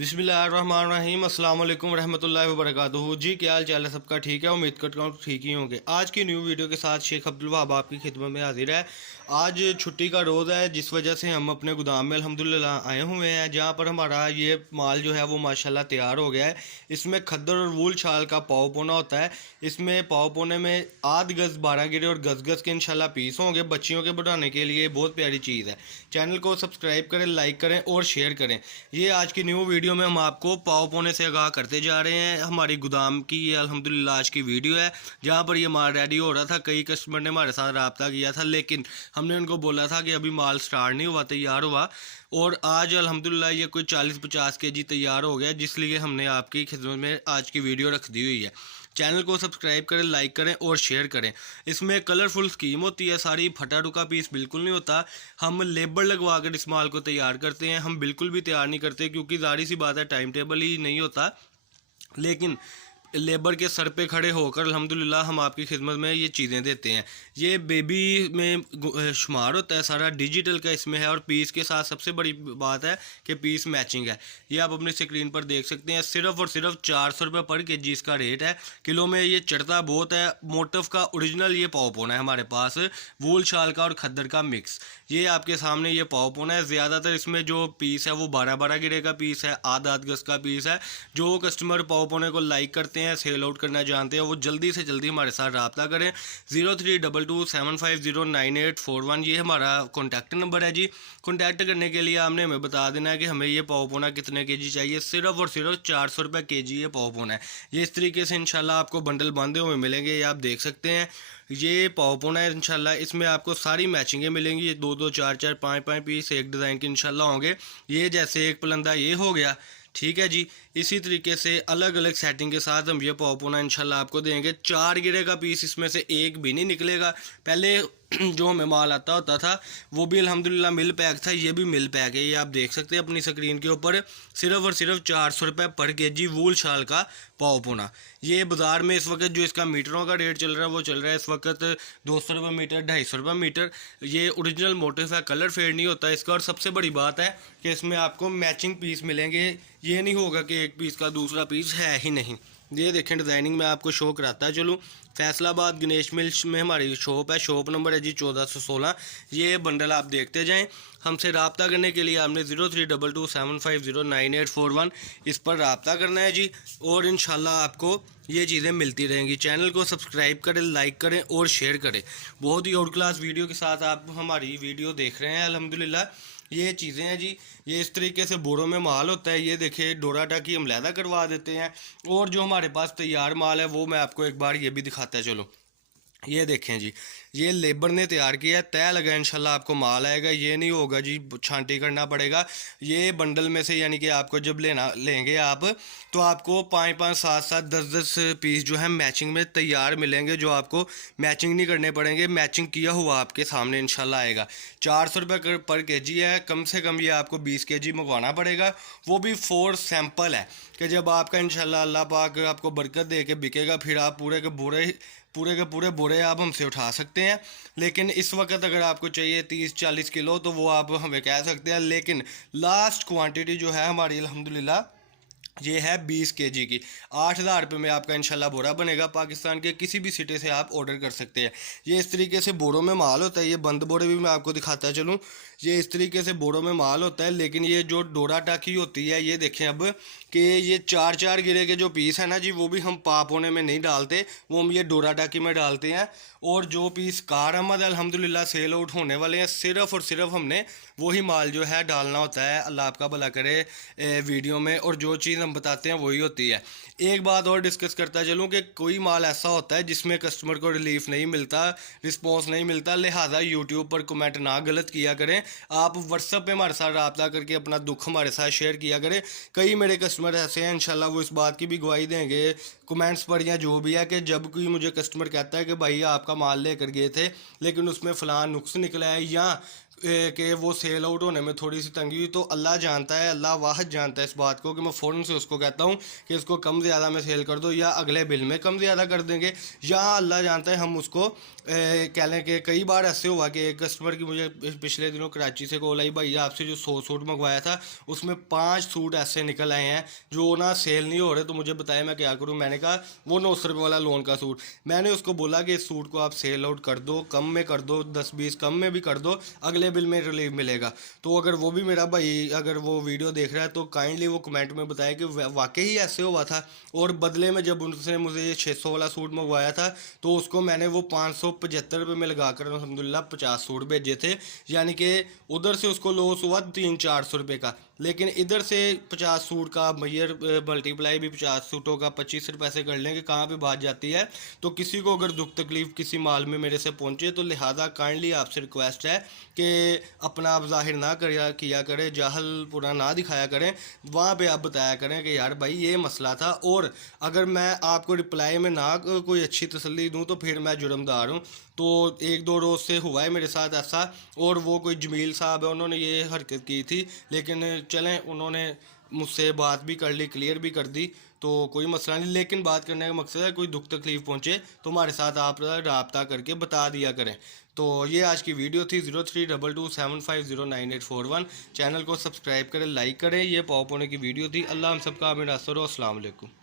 बिस्मिल्लाहिर्रहमानिर्रहीम अस्सलाम वालेकुम रहमतुल्लाहि व बरकातुहू। जी क्या हाल चाल है सबका? ठीक है, उम्मीद करता हूँ ठीक ही होंगे। आज की न्यू वीडियो के साथ शेख अब्दुल वहाब आपकी खिदमत में हाजिर है। आज छुट्टी का रोज़ है, जिस वजह से हम अपने गोदाम में अल्हम्दुलिल्लाह आए हुए हैं, जहाँ पर हमारा ये माल जो है वो माशाल्लाह तैयार हो गया है। इसमें खद्दर और वूल शाल का पाव पोना होता है। इसमें पाव पोने में आध गज़ 12 गिरे और गज़ गज़ के इंशाल्लाह पीस होंगे। बच्चियों के बढ़ाने के लिए बहुत प्यारी चीज़ है। चैनल को सब्सक्राइब करें, लाइक करें और शेयर करें। ये आज की न्यू वीडियो में हम आपको पाव पोने से आगाह करते जा रहे हैं। हमारी गोदाम की ये अल्हम्दुलिल्लाह आज की वीडियो है, जहाँ पर ये माल रेडी हो रहा था। कई कस्टमर ने हमारे साथ रब्ता किया था, लेकिन हमने उनको बोला था कि अभी माल स्टार्ट नहीं हुआ, तैयार हुआ। और आज अल्हम्दुलिल्लाह ये कोई 40-50 केजी तैयार हो गया, जिसलिए हमने आपकी खिदमत में आज की वीडियो रख दी हुई है। चैनल को सब्सक्राइब करें, लाइक करें और शेयर करें। इसमें कलरफुल स्कीम होती है, सारी फटा रुका पीस बिल्कुल नहीं होता। हम लेबर लगवा कर इस माल को तैयार करते हैं, हम बिल्कुल भी तैयार नहीं करते, क्योंकि जाहिर सी बात है टाइम टेबल ही नहीं होता। लेकिन लेबर के सर पे खड़े होकर अल्हम्दुलिल्लाह हम आपकी खिदमत में ये चीज़ें देते हैं। ये बेबी में शुमार होता है, सारा डिजिटल का इसमें है। और पीस के साथ सबसे बड़ी बात है कि पीस मैचिंग है। ये आप अपनी स्क्रीन पर देख सकते हैं। सिर्फ और सिर्फ 400 रुपये पर केजी इसका रेट है। किलो में ये चढ़ता बहुत है। मोटिव का ओरिजिनल ये पाव पोना है हमारे पास, वूल शाल का और खद्दर का मिक्स। ये आपके सामने ये पाव पोना है। ज़्यादातर इसमें जो पीस है वो 12-12 गिरे का पीस है, आध गज का पीस है। जो कस्टमर पाव पोने को लाइक करते हैं, सेल आउट करना जानते हैं, वो जल्दी से जल्दी हमारे साथ रब्ता करें। 032275098841 ये हमारा कॉन्टैक्ट नंबर है जी। कॉन्टैक्ट करने के लिए आपने हमें बता देना है कि हमें ये पाव पोना कितने केजी चाहिए। सिर्फ और सिर्फ 400 रुपये केजी ये पाव पोना है। ये इस तरीके से इंशाल्लाह आपको बंडल बांधे हुए मिलेंगे। ये आप देख सकते हैं, ये पाव पोना है इंशाल्लाह। इसमें आपको सारी मैचिंगें मिलेंगी। ये 2-2, 4-4, 5-5 पीस एक डिज़ाइन के इंशाल्लाह होंगे। ये जैसे एक पलंदा ये हो गया, ठीक है जी। इसी तरीके से अलग अलग सेटिंग के साथ हम ये पाव पोना इंशाल्लाह आपको देंगे। 4 गिरे का पीस इसमें से एक भी नहीं निकलेगा। पहले जो हमें माल आता होता था वो भी अल्हम्दुलिल्लाह मिल पैक था, ये भी मिल पैक है। ये आप देख सकते हैं अपनी स्क्रीन के ऊपर। सिर्फ और सिर्फ 400 रुपये पर केजी वूल शाल का पाव पोना। ये बाज़ार में इस वक्त जो इसका मीटरों का रेट चल रहा है वो चल रहा है इस वक्त 200 रुपये मीटर, 250 रुपये मीटर। ये ओरिजिनल मोटिव है, कलर फेड नहीं होता इसका। और सबसे बड़ी बात है कि इसमें आपको मैचिंग पीस मिलेंगे। ये नहीं होगा कि एक पीस का दूसरा पीस है ही नहीं। ये देखें, डिज़ाइनिंग में आपको शो कराता है। चलूँ, फैसलाबाद गणेश मिल्स में हमारी शॉप है। शॉप नंबर है जी 1416। ये बंडल आप देखते जाएं। हमसे रब्ता करने के लिए आपने 032275098841 इस पर रब्ता करना है जी। और इंशाल्लाह आपको ये चीज़ें मिलती रहेंगी। चैनल को सब्सक्राइब करें, लाइक करें और शेयर करें। बहुत ही आउट क्लास वीडियो के साथ आप हमारी वीडियो देख रहे हैं अल्हम्दुलिल्लाह। ये चीज़ें हैं जी। ये इस तरीके से बोरों में माल होता है। ये देखिए, डोरा टाकी हम लैदा करवा देते हैं। और जो हमारे पास तैयार माल है वो मैं आपको एक बार ये भी दिखाता है। चलो, ये देखें जी, ये लेबर ने तैयार किया है, तय लगा इंशाल्लाह आपको माल आएगा। ये नहीं होगा जी छांटी करना पड़ेगा। ये बंडल में से यानी कि आपको जब लेंगे आप, तो आपको 5-5, 7-7, 10-10 पीस जो है मैचिंग में तैयार मिलेंगे, जो आपको मैचिंग नहीं करने पड़ेंगे। मैचिंग किया हुआ आपके सामने इंशाल्लाह आएगा। 400 रुपये पर केजी है। कम से कम ये आपको 20 केजी मंगवाना पड़ेगा। वो भी 4 सैंपल है कि जब आपका इंशाल्लाह अल्लाह पाक आपको बरकत दे के बिकेगा, फिर आप पूरे के पूरे बोरे आप हमसे उठा सकते हैं। लेकिन इस वक्त अगर आपको चाहिए 30-40 किलो तो वो आप हमें कह सकते हैं। लेकिन लास्ट क्वांटिटी जो है हमारी अल्हम्दुलिल्लाह ये है 20 केजी की। 8,000 रुपये में आपका इंशाल्लाह बोरा बनेगा। पाकिस्तान के किसी भी सिटी से आप ऑर्डर कर सकते हैं। ये इस तरीके से बोरों में माल होता है। ये बंद बोरे भी मैं आपको दिखाता चलूँ। ये इस तरीके से बोरों में माल होता है। लेकिन ये जो डोरा टाकी होती है, ये देखें अब कि ये 4-4 गिरे के जो पीस है ना जी, वो भी हम पाप होने में नहीं डालते, वो हम ये डोरा टाकी में डालते हैं। और जो पीस कारआमद अल्हम्दुलिल्लाह सेल आउट होने वाले हैं, सिर्फ और सिर्फ हमने वही माल जो है डालना होता है। अल्लाह आपका भला करे वीडियो में। और जो चीज़ हम बताते हैं वही होती है। एक बात और डिस्कस करता चलूँ कि कोई माल ऐसा होता है जिसमें कस्टमर को रिलीफ नहीं मिलता, रिस्पॉन्स नहीं मिलता, लिहाजा यूट्यूब पर कमेंट ना गलत किया करें। आप व्हाट्सएप पे हमारे साथ रब्ता करके अपना दुख हमारे साथ शेयर किया करें। कई मेरे कस्टमर ऐसे हैं, इंशाल्लाह वो इस बात की भी गवाही देंगे कमेंट्स पर या जो भी है, कि जब कोई मुझे कस्टमर कहता है कि भाई आपका माल लेकर गए थे लेकिन उसमें फ़लाँ नुक्स निकला है, या कि वो सेल आउट होने में थोड़ी सी तंगी हुई, तो अल्लाह जानता है, अल्लाह वाहद जानता है इस बात को कि मैं फ़ौरन से उसको कहता हूँ कि इसको कम ज़्यादा में सेल कर दो, या अगले बिल में कम ज़्यादा कर देंगे, या अल्लाह जानता है हम उसको कह लें कि कई बार ऐसे हुआ कि एक कस्टमर की मुझे पिछले दिनों कराची से कॉल आई, भाई आपसे जो 100 सूट मंगवाया था उसमें 5 सूट ऐसे निकल आए हैं जो ना सेल नहीं हो रहे, तो मुझे बताया मैं क्या करूँ। मैंने कहा वो 900 रुपये वाला लोन का सूट, मैंने उसको बोला कि इस सूट को आप सेल आउट कर दो, कम में कर दो, 10-20 कम में भी कर दो, अगले बिल में रिलीफ मिलेगा। तो अगर वो भी मेरा भाई अगर वो वीडियो देख रहा है तो काइंडली वो कमेंट में बताया कि वाकई ही ऐसे हुआ था, और बदले में जब उनसे मुझे ये 600 वाला सूट मंगवाया था तो उसको मैंने वो 575 रुपये में लगाकर अल्हम्दुलिल्लाह 50 सूट भेजे थे, यानी कि उधर से उसको लॉस हुआ 300-400 रुपये का, लेकिन इधर से 50 सूट का मैयर मल्टीप्लाई भी 50 सूटों का 25 रुपये से कर लें कि कहाँ पे बात जाती है। तो किसी को अगर दुख तकलीफ़ किसी माल में मेरे से पहुँचे तो लिहाजा काइंडली आपसे रिक्वेस्ट है कि अपना आप जाहिर ना किया करें, जाहल पूरा ना दिखाया करें, वहाँ पे आप बताया करें कि यार भाई ये मसला था, और अगर मैं आपको रिप्लाई में ना कोई अच्छी तसल्ली दूँ तो फिर मैं जुर्मदार हूँ। तो 1-2 रोज़ से हुआ है मेरे साथ ऐसा, और वो कोई जमील साहब है उन्होंने ये हरकत की थी, लेकिन चलें उन्होंने मुझसे बात भी कर ली, क्लियर भी कर दी, तो कोई मसला नहीं। लेकिन बात करने का मकसद है कोई दुख तकलीफ़ पहुँचे तो हमारे साथ आप रब्ता करके बता दिया करें। तो ये आज की वीडियो थी। 032275098141। चैनल को सब्सक्राइब करें, लाइक करें। ये पॉप होने की वीडियो थी। अल्लाह हम सबका आमीन। अस्सलाम वालेकुम।